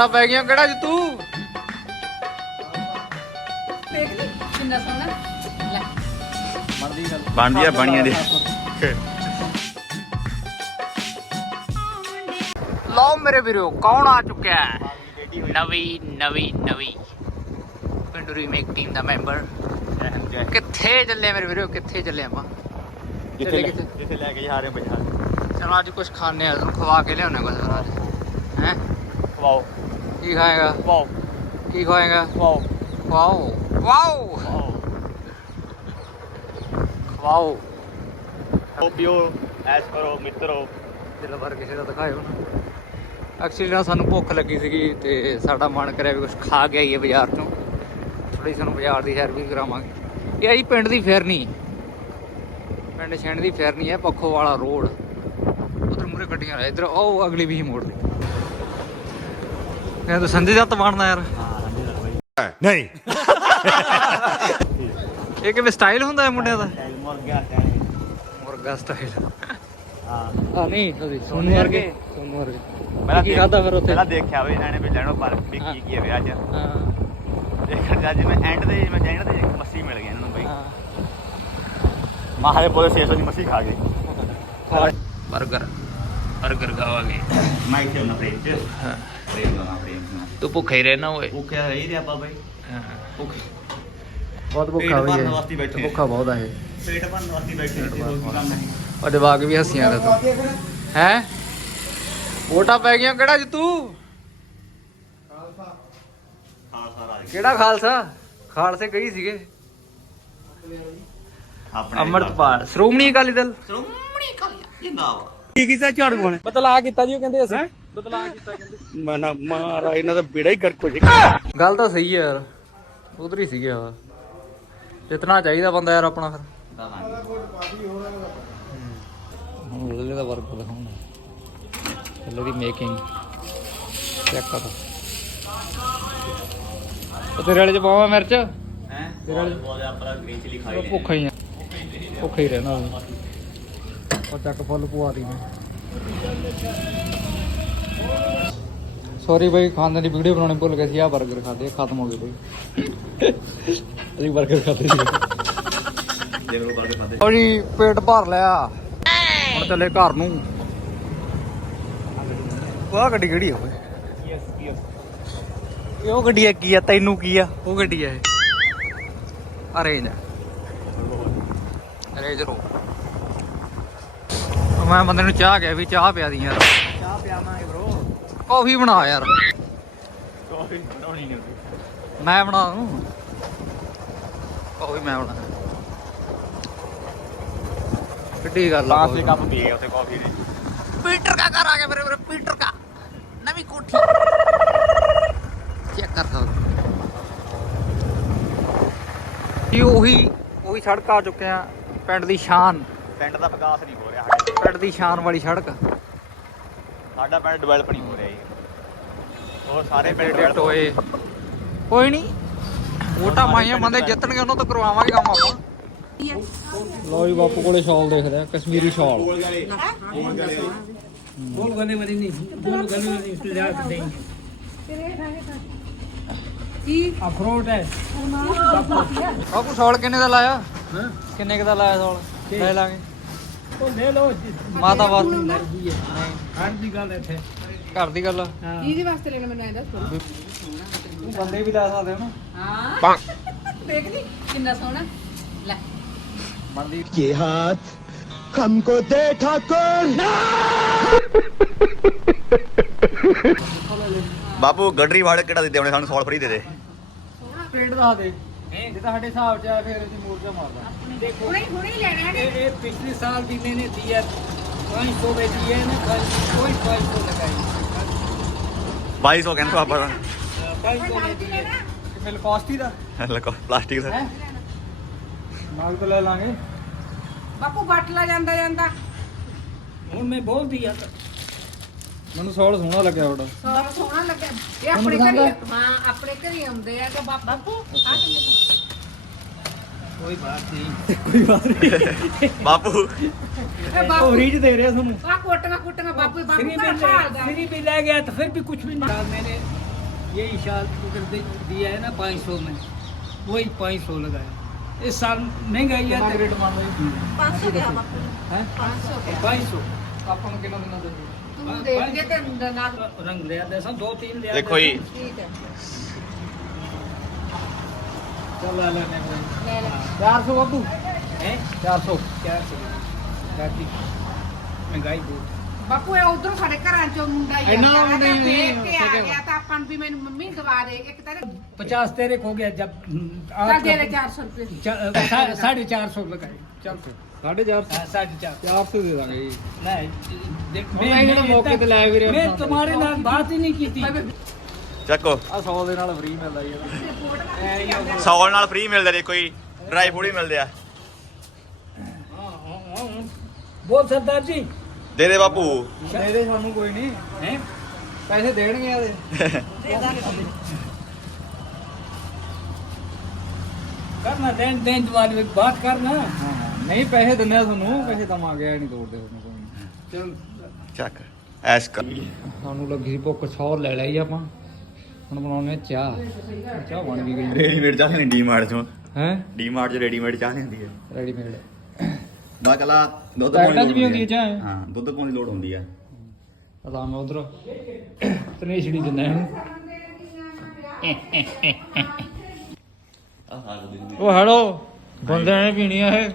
ਆ ਪੈ ਗਈਆਂ ਕਿਹੜਾ ਜਿੱਤੂ ਦੇਖ ਲਈ ਕਿੰਨਾ ਸੋਹਣਾ। ਲੈ। ਬਣਦੀ ਆ ਬਣੀਆਂ ਦੀ ਲਓ ਮੇਰੇ ਵੀਰੋ ਕੌਣ ਆ ਚੁੱਕਿਆ ਹੈ? ਨਵੀਂ ਨਵੀਂ ਨਵੀਂ। ਪਿੰਡੂ ਰੀਮੇਕ ਟੀਮ ਦਾ ਮੈਂਬਰ। ਕਿੱਥੇ ਚੱਲੇ ਮੇਰੇ ਵੀਰੋ ਕਿੱਥੇ ਚੱਲੇ ਆਪਾਂ? ਕਿੱਥੇ? ਜਿੱਥੇ ਲੈ ਕੇ ਜਾ ਰਹੇ ਬਾਜ਼ਾਰ। ਚਲੋ ਅੱਜ ਕੁਝ ਖਾਣੇ ਆ ਤੁਹਾਨੂੰ ਖਵਾ ਕੇ ਲਿਆਉਣਾ ਕੁਝ ਹੈ? ਵਾਓ ਕੀ ਖਾਏਗਾ? ਵਾਓ। ਕੀ ਖਾਏਗਾ? Wow. Wow. Wow. Wow. Wow ਪੀਓ ਐਸ ਕਰੋ ਮਿੱਤਰੋ। ਦਿਲ ਭਰ ਕਿਸੇ ਦਾ ਦਿਖਾਇਓ ਨਾ। ਐਕਚੁਅਲੀ ਨਾ ਸਾਨੂੰ ਭੁੱਖ ਲੱਗੀ ਸੀਗੀ ਤੇ ਸਾਡਾ ਮਨ ਕਰਿਆ ਵੀ ਕੁਝ ਖਾ ਕੇ ਆਈਏ ਬਾਜ਼ਾਰ ਤੋਂ ਥੋੜੀ ਸਾਨੂੰ ਬਾਜ਼ਾਰ ਦੀ ਸੈਰ ਵੀ ਕਰਾਵਾਂਗੇ। ਇਹ ਜੀ ਪਿੰਡ ਦੀ ਫੇਰਨੀ। ਪਿੰਡ ਛਿੰਡ ਦੀ ਫੇਰਨੀ ਹੈ ਪੱਖੋ ਵਾਲਾ ਰੋਡ। ਉਧਰ ਮੂਰੇ ਗੱਡੀਆਂ ਇਧਰ ਉਹ ਅਗਲੀ ਵੀ ਮੋੜ ਦੀ ਇਹ ਤਾਂ ਸੰਜੇ ਜੱਤ ਬਣਨਾ ਯਾਰ। ਨਹੀਂ। ਇਹ ਕਿਵੇਂ ਸਟਾਈਲ ਹੁੰਦਾ ਹੈ ਮੁੰਡਿਆਂ ਦਾ? ਮੁਰਗਾ ਸਟਾਈਲ ਹਾਂ। ਆ ਨਹੀਂ ਸੋਰੀ ਸੋਨੂ ਵਰਗੇ। ਸੋਨੂ ਵਰਗੇ। ਪਹਿਲਾਂ ਕੀ ਖਾਧਾ ਫਿਰ ਉੱਥੇ? ਪਹਿਲਾਂ ਦੇਖਿਆ ਵੀ ਇਹਨਾਂ ਨੇ ਵੀ ਲੈਣੋ ਪਰ ਵੀ ਕੀ ਕੀ ਹੈ ਵੀ ਅੱਜ ਹਾਂ। ਦੇਖਣ ਜਾ ਜਿਵੇਂ ਐਂਡ ਤੇ ਜਿਵੇਂ ਜੈਂਡ ਤੇ ਇੱਕ ਮੱਛੀ ਮਿਲ ਗਈ ਇਹਨਾਂ ਨੂੰ ਬਈ। ਹਾਂ। ਮਾਹਰੇ ਪੋਲੇ 600 ਦੀ ਮੱਛੀ ਖਾ ਗਏ। 버ਗਰ 버ਗਰ ਖਾਵਾਂਗੇ। ਮੈਂ ਇੱਥੇ ਉਹਨਾਂ ਪ੍ਰੇਮ ਚ। ਹਾਂ। ਪ੍ਰੇਮ ਦਾ ਨਾਲ ਤੂੰ ਭੁੱਖਾ ਹੀ ਰਹਿਣਾ ਓਏ। ਉਹ ਕਿਹਾ ਰਹੀ ਰਿਹਾ ਬਾਬਾ ਹਾਂ। ਭੁੱਖ। ਬਹੁਤ ਪੇਟ ਭਰਨ ਵਾਸਤੇ ਬੈਠੇ। ਭੁੱਖਾ ਬਹੁਤ ਆ ਇਹ। ਪੇਟ ਭਰਨ ਵਾਸਤੇ ਬੈਠੇ ਹੋਰ ਕੀ ਕੰਮ ਨਹੀਂ। ਉਹ ਜਵਾਕ ਵੀ ਹੱਸੀਆਂ ਦਾ ਤੂੰ। ਹੈ? ਵੋਟਾਂ ਪੈ ਗਈਆਂ। ਕਿਹੜਾ ਜਿੱਤੂ ਹਾਂ ਸਾਰਾ ਕਿਹੜਾ ਖਾਲਸਾ? ਖਾਲਸੇ ਕਈ ਸੀਗੇ। ਆਪਣੇ ਅਮਰਤਪਾਲ। ਸ਼੍ਰੋਮਣੀ ਅਕਾਲੀ ਦਲ। ਸ਼੍ਰੋਮਣੀ ਕਾਲੀ ਜਿੰਦਾਬਾਦ। ਕੀ ਕੀਤਾ ਝਾੜੂ ਵਾਲੇ? ਬਦਲਾ ਕੀਤਾ ਜੀ ਉਹ ਕਹਿੰਦੇ ਅਸੀਂ। ਬਦਲਾ ਕੀਤਾ ਕਹਿੰਦੇ। ਮਨਾ ਮਾਰਾ ਇਹਨਾਂ ਦਾ ਬੇੜਾ ਹੀ ਗਰਕ ਹੋ ਗੱਲ ਤਾਂ ਸਹੀ ਹੈ ਯਾਰ ਉਧਰ ਹੀ ਸੀਗੇ ਆ ਜਿੱਤਣਾ ਚਾਹੀਦਾ ਬੰਦਾ ਯਾਰ ਆਪਣਾ ਫਿਰ। ਹੁਣ ਉਹਦੇ ਦਾ ਵਰਕ ਦਿਖਾਉਣਾ। ਚੱਲੇ ਦੀ ਮੇਕਿੰਗ ਚੈੱਕ ਕਰ। ਤੇਰੇ ਵਾਲੇ ਚ ਪਾਵਾਂ ਮਿਰਚ? ਹੈ? ਤੇਰੇ ਵਾਲੇ ਬੋਲੇ ਆਪਣਾ ਗ੍ਰੀਨ ਚਿਲੀ ਖਾਈ ਭੁੱਖਾ ਹੀ ਆ। ਭੁੱਖਾ ਹੀ ਰਹਿਣਾ ਉਹ। ਉਹ ਚੱਕ ਫੁੱਲ ਪਵਾ ਦੀ ਮੈਂ। ਸੌਰੀ ਬਾਈ ਖਾਂਦੇ ਦੀ ਵੀਡੀਓ ਬਣਾਉਣੀ ਭੁੱਲ ਗਏ ਸੀ ਆ 버ਗਰ ਖਾਦੇ ਖਤਮ ਹੋ ਗਏ ਬਾਈ। ਅਸੀਂ 버ਗਰ ਖਾਦੇ ਸੀ। ਜਿਵੇਂ 버ਗਰ ਖਾਦੇ ਪੇਟ ਭਰ ਲਿਆ। ਹੁਣ ਚੱਲੇ ਘਰ ਨੂੰ। ਉਹ ਗੱਡੀ ਕਿਹੜੀ ਹੋਵੇ ਯੈਸ ਯੈਸ ਇਹ ਗੱਡੀ ਆ, ਕੀ ਆ? ਤੈਨੂੰ ਕੀ ਆ? ਉਹ ਗੱਡੀ ਆ ਇਹ। ਅਰੇਂਜ ਅਰੇਂਜ ਰੋ। ਮੈਂ ਬੰਦੇ ਨੂੰ ਚਾਹ ਗਿਆ ਵੀ ਚਾਹ ਪਿਆ ਦੀ ਚਾਹ ਪਿਆ ਕਾਫੀ ਬਣਾ ਯਾਰ। ਕਾਫੀ ਬਣਾਉਣੀ ਨਹੀਂ ਮੈਂ ਬਣਾ ਦੂੰ। ਕਾਫੀ ਮੈਂ ਬਣਾ ਕਿੱਡੀ ਗੱਲ ਆ ਪਾਸੇ ਕੱਪ ਪੀ ਉੱਥੇ ਕਾਫੀ ਦੇ। ਪੀਟਰ ਕਾ ਘਰ ਆ ਗਿਆ ਮੇਰੇ ਮੇਰੇ ਪੀਟਰ ਕਾ। ਨਵੀਂ ਕੋਠੀ। ਚੈੱਕ ਕਰ ਸਕਦੇ। ਇਹ ਉਹੀ ਉਹੀ ਸੜਕ ਆ ਚੁੱਕੇ ਆ। ਪਿੰਡ ਦੀ ਸ਼ਾਨ। ਪਿੰਡ ਦਾ ਵਿਕਾਸ ਨਹੀਂ ਹੋ ਰਿਹਾ। ਪਿੰਡ ਦੀ ਸ਼ਾਨ ਵਾਲੀ ਸੜਕ। ਸਾਡਾ ਪਿੰਡ ਡਿਵੈਲਪ ਨਹੀਂ ਹੋ ਰਿਹਾ ਜੀ। ਹੋਰ ਸਾਰੇ ਪਿੰਡ ਡਿਵੈਲਪ ਹੋਏ। ਕੋਈ ਨਹੀਂ। ਵੋਟਾਂ ਮਾਈਆਂ ਬੰਦੇ ਜਿੱਤਣਗੇ ਉਹਨਾਂ ਤੋਂ ਕਰਵਾਵਾਂਗੇ ਕੰਮ ਆਪਾਂ। ਲੋ ਜੀ ਬਾਪੂ ਕੋਲੇ ਸ਼ਾਲ ਦੇਖਦਾ ਕਸ਼ਮੀਰੀ ਸ਼ਾਲ। ਬਾਪੂ ਸ਼ਾਲ ਕਿੰਨੇ ਦਾ ਲਾਇਆ? ਕਿੰਨੇ ਦਾ ਲਾਇਆ ਸ਼ਾਲ? ਲੈ ਲਾਂਗੇ। तो ले लो ਮਾਤਾ ਵਾਰ मर्जी है ਨਹੀਂ हर दी गल है ਘਰ ਦੀ ਗੱਲ ਆ हाँ ਇਹਦੇ ਵਾਸਤੇ ਲੈਣਾ ਮੈਨੂੰ ਐ ਦੱਸ ਬੰਦੇ ਵੀ ਲੈ ਸਕਦੇ ਹੋ ਨਾ ਹਾਂ ਦੇਖ ਲਈ ਕਿੰਨਾ ਸੋਹਣਾ ਲੈ ਬੰਦੀ ये हाथ हमको दे ठाकुर ਬਾਪੂ ਗੱਡਰੀ ਵਾੜ ਕਿਹੜਾ ਦਿੱਤੇ ਉਹਨੇ ਸਾਨੂੰ ਸੌਲ ਫਰੀ ਦੇ ਦੇ ਰੇਟ ਦੱਸ ਦੇ ਜੇ ਤਾਂ ਸਾਡੇ ਹਿਸਾਬ ਚ ਆ ਫਿਰ ਅਸੀਂ ਮੋਰਚਾ ਮਾਰਦਾ ਹੁਣੇ ਹੁਣੇ ਲੈਣਾ ਹੈ ये ये पिछले साल भी मैंने दिया पाँच सौ में दिए ना कल कोई पाँच सौ लगाई 2200 ਕਹਿੰਦੇ ਪਾਪਾ पाँच सौ में दिए ਮਿਲ ਕਾਸਟ ਹੀ ਦਾ ਲਕੋ ਪਲਾਸਟਿਕ ਦਾ ਹੈ ਨਾਲ ਤੋਂ ਲੈ ਲਾਂਗੇ ਬਾਪੂ ਬੱਟ ਲਾ ਜਾਂਦਾ ਜਾਂਦਾ हूँ मैं बोल दिया था ਮੈਨੂੰ ਸੌਲ ਸੋਹਣਾ ਲੱਗਿਆ ਬੜਾ ਸਾਰਾ ਸੋਹਣਾ ਲੱਗਿਆ ਇਹ ਆਪਣੇ ਘਰੇ ਹਾਂ ਆਪਣੇ ਘਰੇ ਆਉਂਦੇ ਆ ਕਿ ਬਾਪ- ਬਾਪੂ ਆ ਕਿੰਨੇ ਦਾ? कोई बात नहीं ਬਾਪੂ ਇਹ ਬਾਪੂ ओरिज दे रहे हैं तुम ਆ ਕੋਟੀਆਂ ਕੋਟੀਆਂ ਬਾਪੂ ਬਾਪੂ फ्री ਘਰ भी ਭਾਲਦਾ ले- फ्री भी ले गया तो फिर भी कुछ भी नहीं मैंने यही साल अगर दे- दिया है ना पाँच सौ में वही पाँच सौ लगाया इस साल महंगाई है ਰੇਟ ਮੰਨ ਲਓ ਜੀ पाँच सौ क्या बापू ਹੈ पाँच सौ क्या पाँच सौ ਆਪਾਂ ਨੂੰ ਕਿੰਨਾ ਦਿਨਾਂ ਦਾ ਜੀ तू देख के ते ना रंग लिया दे दो तीन लिया ਦੇਖੋ ਜੀ ठीक है ਚੱਲ ਲੈ ਲੈਣੇ ਫਿਰ ले ले 400 ਬਾਬੂ है 400 क्या सही बाकी महंगाई बहुत ਬਾਪੂ ਇਹ ਉਧਰੋਂ ਸਾਡੇ ਘਰਾਂ ਚੋਂ ਮੁੰਡਾ ਹੀ ਇੰਨਾ ਆ ਗਿਆ ਨਹੀਂ, ਤਾਂ ਨਹੀਂ, ਦੇਖ ਕੇ ਆ ਉੱਥੇ ਗਿਆ ਤਾਂ ਆਪਾਂ ਨੂੰ ਵੀ ਮੈਨੂੰ ਮੰਮੀ ਦਵਾ ਦੇ ਇੱਕ ਤਾਂ पचास तेरे हो गया जब ਚੱਲ ਦੇ ਲੈ 400 ਰੁਪਏ चा- सा- साढ़े चार सौ लगाए चल तो 450 हाँ, साढ़े चार 400 ਦੇ ਦਾਂਗੇ ਜੀ नहीं देख मैं इन्हें मौके पे लाए हुए रे मैं अपना। तुम्हारे नाल बात ही नहीं की थी ਚੱਕੋ। ਆ 100 ਦੇ ਨਾਲ ਫ੍ਰੀ ਮਿਲਦਾ ਜੀ। ਸੌਲ ਨਾਲ ਫ੍ਰੀ ਮਿਲਦੇ ਨੇ ਕੋਈ ਡਰਾਈ ਫੂਡ ਹੀ ਮਿਲਦੇ ਆ। ਬਹੁਤ ਸਰਦਾਰ ਜੀ। ਦੇ ਬਾਪੂ। ਦੇ ਸਾਨੂੰ ਕੋਈ ਨਹੀਂ। ਹੈ? ਪੈਸੇ ਦੇਣਗੇ ਆਦੇ ਕਰਨਾ ਦੇਣ ਦੇਣ ਜਵਾਨ ਵਿੱਚ ਬਾਤ ਕਰਨਾ। ਲੈ ਲਈ ਆਪਾਂ। ਹੁਣ ਬਣਾਉਣੇ ਚਾਹ। ਚਾਹ ਬਣ ਵੀ ਗਈ। ਰੈਡੀਮੇਡ ਚਾਹ ਨਹੀਂ ਡੀਮਾਰਟ ਚੋਂ। ਹੈ? ਡੀਮਾਰਟ 'ਚ ਰੈਡੀਮੇਡ ਚਾਹ ਨਹੀਂ ਹੁੰਦੀ ਹੈ। ਰੈਡੀਮੇਡ ਦਾ ਕਲਾ ਦੁੱਧ ਪੈਕਟਾਂ 'ਚ ਵੀ ਹੁੰਦੀ ਹੈ ਚਾਹ? ਹਾਂ ਦੁੱਧ ਪਾਉਣ ਦੀ ਲੋੜ ਹੁੰਦੀ ਆ ਪਤਾ ਮੈਂ ਉਧਰ ਤਨੇਸ਼ੜੀ ਦਿੰਦਾ ਇਹਨੂੰ। ਉਹ ਹੈਲੋ ਬੰਦੇ ਨੇ ਪੀਣੀ ਆ ਇਹ।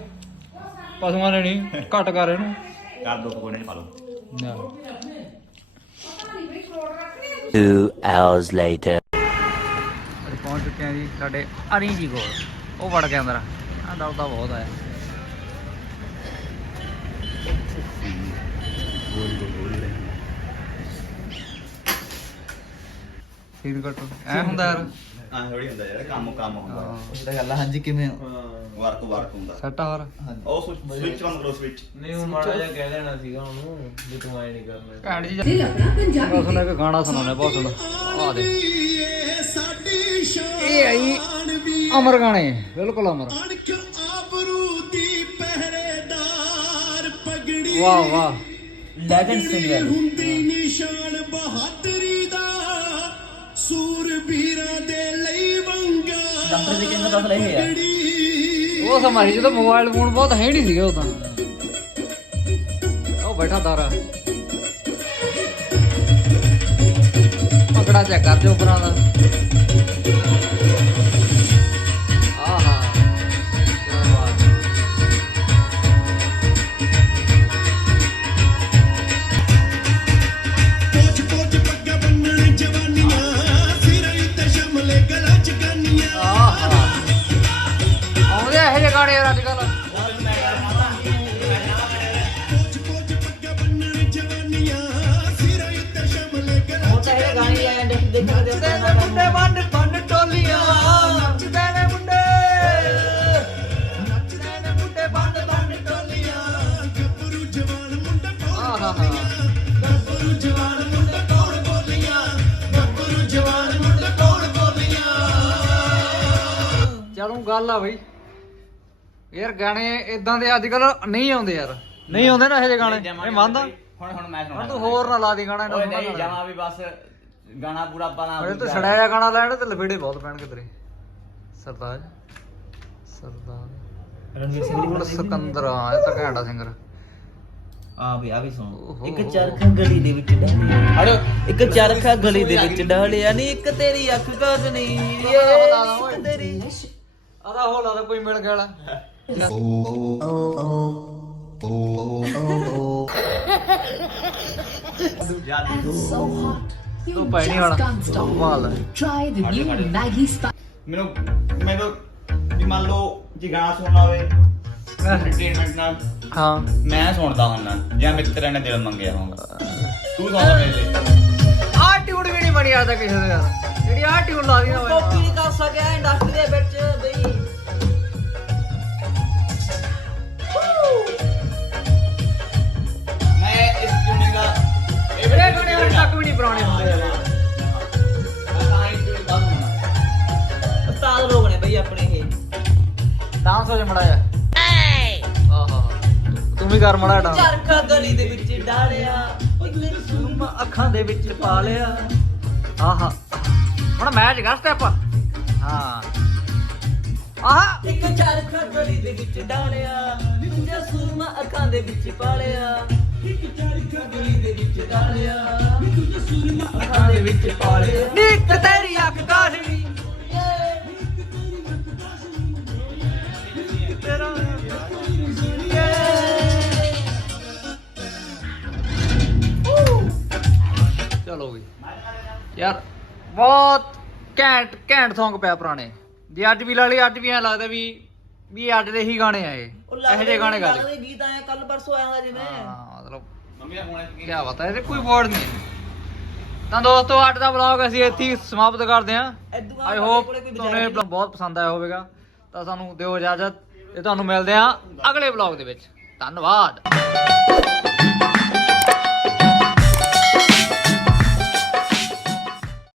ਪਸ਼ੂਆਂ ਨੇ ਨਹੀਂ ਘੱਟ ਕਰ ਇਹਨੂੰ। ਕਰ ਦੋ ਕੋਨੇ ਪਾ ਲਓ। Two hours later. ਅਸੀਂ ਪਹੁੰਚ ਚੁੱਕੇ ਹਾਂ ਜੀ ਸਾਡੇ ਅਰੀ ਜੀ ਕੋਲ। ਉਹ ਵੜ ਗਿਆ ਅੰਦਰ ਆ ਡਰਦਾ ਬਹੁਤ ਆਇਆ ਸੀਨ ਕੱਟ। ਐ ਹੁੰਦਾ ਯਾਰ? ਹਾਂ ਥੋੜੀ ਹੁੰਦਾ ਯਾਰ ਕੰਮ ਕੰਮ ਹੁੰਦਾ ਹਾਂ। ਗੱਲ ਆ, ਹਾਂਜੀ ਕਿਵੇਂ ਵਰਕ ਵਰਕ ਹੁੰਦਾ ਸੈਟ ਹਾਰ ਉਹ ਸਵਿਚ ਬੰਦ ਕਰੋ ਸਵਿਚ ਨਹੀਂ ਉਹ ਮਾੜਾ ਜਿਹਾ ਕਹਿ ਦੇਣਾ ਸੀਗਾ ਉਹਨੂੰ ਵੀ ਤੂੰ ਐ ਨਹੀਂ ਕਰਨਾ ਘੈਂਟ ਜੀ ਮੈਂ ਸੁਣਿਆ ਕਿ ਗਾਣਾ ਸੁਣਾਉਣਾ ਬਹੁਤ ਸੁਣਾ ਆ ਦੇ ਇਹ ਆਈ ਅਮਰ ਗਾਣੇ ਬਿਲਕੁਲ ਅਮਰ ਆਬਰੂ ਦੀ ਪਹਿਰੇਦਾਰ ਪਗੜੀ ਵਾਹ ਵਾਹ ਲੈਜੈਂਡ ਸਿੰਗਰ ਹੁੰਦੀ ਨਿਸ਼ਾਨ ਬਹਾਦਰੀ ਸੂਰਬੀਰਾਂ ਦੇ ਲਈ ਵੰਗਾ ਡਾਕਟਰ ਜੀ ਕਹਿੰਦਾ ਦੱਸ ਇਹ ਆ ਉਹ ਸਮਾਂ ਸੀ ਜਦੋਂ ਮੋਬਾਈਲ ਫੋਨ ਬਹੁਤ ਹੈ ਨਹੀਂ ਸੀਗੇ ਉਹ ਤਾਂ ਉਹ ਬੈਠਾ ਦਾਰਾ। ਪਕੜਾ ਚੈੱਕ ਕਰ ਜੋ ਉਪਰਾਂ ਦਾ। ਮੁੰਡੇ ਵੰਡ ਵੰਡ ਟੋਲੀਆਂ। ਨੱਚਦੇ ਨੇ ਮੁੰਡੇ। ਨੱਚਦੇ ਨੇ ਮੁੰਡੇ ਵੰਡ ਵੰਡ ਟੋਲੀਆਂ। ਗੱਭਰੂ ਜਵਾਨ ਮੁੰਡਾ ਕੌਣ ਆਹਾ ਗੱਭਰੂ ਜਵਾਨ ਮੁੰਡਾ ਕੌਣ ਬੋਲੀਆਂ? ਗੱਭਰੂ ਜਵਾਨ ਮੁੰਡਾ ਕੌਣ ਬੋਲੀਆਂ? ਚਲੋ ਗੱਲ ਆ ਬਈ। ਯਾਰ ਗਾਣੇ ਇਦਾਂ ਦੇ ਅੱਜ ਕੱਲ ਨਹੀਂ ਆਉਂਦੇ ਯਾਰ। ਨਹੀਂ ਆਉਂਦੇ ਨਾ ਇਹੋ ਜਿਹੇ ਗਾਣੇ। ਇਹ ਮੰਨਦਾ? ਹੁਣ ਹੁਣ ਮੈਂ ਹੁਣ ਤੂੰ ਹੋਰ ਨਾ ਲਾ ਦੀ ਗਾਣਾ ਸੁਣਾ ਨਹੀਂ ਨਾ ਜਮਾ ਵੀ ਬਸ ਗਾਣਾ ਪੂਰਾ ਪਾਣਾ ਅਰੇ ਤੂੰ ਛੜਾਇਆ ਗਾਣਾ ਲੈਣ ਤੇ ਲਫੇੜੇ ਬਹੁਤ ਪੈਣਗੇ ਤੇਰੇ ਸਰਦਾਰ ਸਰਦਾਰ ਰਣਵੀਰ ਸਿੰਘ ਹੁਣ ਸਿਕੰਦਰ ਆ ਇਹ ਤਾਂ ਘੈਂਟਾ ਸਿੰਗਰ ਆ ਵੀ ਆ ਵੀ ਸੁਣ। ਇੱਕ ਚਰਖਾ ਗਲੀ ਦੇ ਵਿੱਚ ਡਾਲਿਆ ਇੱਕ ਚਰਖਾ ਗਲੀ ਦੇ ਵਿੱਚ ਡਾਲਿਆ ਨਹੀਂ ਇੱਕ ਤੇਰੀ ਅੱਖ ਕਾਜਨੀ ਏ ਦਾਂ ਤੇਰੀ ਆਦਾ ਹੋਲਾ ਤਾਂ ਕੋਈ ਮਿਲ ਗਿਆ ਤੂੰ ਪੈਣੀ ਵਾਲਾ ਵਾਲ Try the new Maggie Spice. ਮੈਨੂੰ ਮੈਨੂੰ ਜੇ ਮੰਨ ਲਓ ਜੇ ਗਾਣਾ ਸੁਣਨਾ ਹੋਵੇ ਐਂਟਰਟੇਨਮੈਂਟ ਨਾਲ। ਹਾਂ। ਮੈਂ ਸੁਣਦਾ ਹੁੰਦਾ ਜਾਂ ਮਿੱਤਰਾਂ ਨੇ ਦਿਲ ਮੰਗਿਆ ਹੋਊਗਾ। ਤੂੰ ਸੁਣਦਾ ਮੇਰੇ ਆ ਟਿਊਨ ਵੀ ਨਹੀਂ ਬਣੀ ਆਦਾ ਕਿਸੇ ਦੇ ਯਾਰ ਜਿਹੜੀ ਆ ਟਿਊਨ ਲਾ ਦੀ ਨਾ ਕਾਪੀ ਨਹੀਂ ਕਰ ਸਕਿਆ ਇੰਡਸਟਰੀ ਦੇ ਵਿੱਚ ਬਈ। ਕਰ ਮੜਾ ਡਾਂਸ ਚਰਖਾ ਗਲੀ ਦੇ ਵਿੱਚ ਡਾਲਿਆ ਇੱਕ ਜ਼ੂਮ ਅੱਖਾਂ ਦੇ ਵਿੱਚ ਪਾ ਲਿਆ। ਆਹਾ। ਹੁਣ ਮੈਚ ਗਾ ਸਟੈਪ ਹਾਂ। ਆਹ। ਇੱਕ ਚਰਖਾ ਗਲੀ ਦੇ ਵਿੱਚ ਡਾਲਿਆ ਦੂਜਾ ਸੂਰਮਾ ਅੱਖਾਂ ਦੇ ਵਿੱਚ ਪਾਲਿਆ ਇੱਕ ਚਰਖਾ ਗਲੀ ਦੇ ਵਿੱਚ ਡਾਲਿਆ ਦੂਜਾ ਸੂਰਮਾ ਅੱਖਾਂ ਦੇ ਵਿੱਚ ਪਾਲਿਆ ਨੀਤ ਤੇਰੀ ਅੱਖ ਕਾਹੀ? ਬਹੁਤ ਘੈਂਟ ਘੈਂਟ Song ਪਿਆ ਪੁਰਾਣੇ। ਜੇ ਅੱਜ ਵੀ ਲਾ ਲਈ ਅੱਜ ਵੀ ਐ ਲੱਗਦਾ ਵੀ ਵੀ ਅੱਜ ਦੇ ਹੀ ਗਾਣੇ ਆਏ ਇਹੋ। ਜਿਹੇ ਗਾਣੇ ਗਾ ਲਏ ਗੀਤ ਆਇਆ ਕੱਲ ਪਰਸੋਂ ਆਇਆ ਜਿਵੇਂ। ਹਾਂ ਮਤਲਬ ਮੰਮੀ ਦਾ ਫੋਨ ਹੈ ਕੀ ਬਾਤ ਹੈ ਇਹਦੇ ਕੋਈ ਵਰਡ ਨਹੀਂ ਹੈ। ਤਾਂ ਦੋਸਤੋ ਅੱਜ ਦਾ ਵਲੌਗ ਅਸੀਂ ਇੱਥੇ ਹੀ ਸਮਾਪਤ ਕਰਦੇ ਹਾਂ। ਐਦੂ ਆਈ ਹੋਪ ਤੁਹਾਨੂੰ ਇਹ vlog ਬਹੁਤ ਪਸੰਦ ਆਇਆ ਹੋਵੇਗਾ। ਤਾਂ ਸਾਨੂੰ ਦਿਓ ਇਜਾਜ਼ਤ ਤੇ ਤੁਹਾਨੂੰ ਮਿਲਦੇ ਹਾਂ ਅਗਲੇ ਵਲੌਗ ਦੇ ਵਿੱਚ। ਧੰਨਵਾਦ।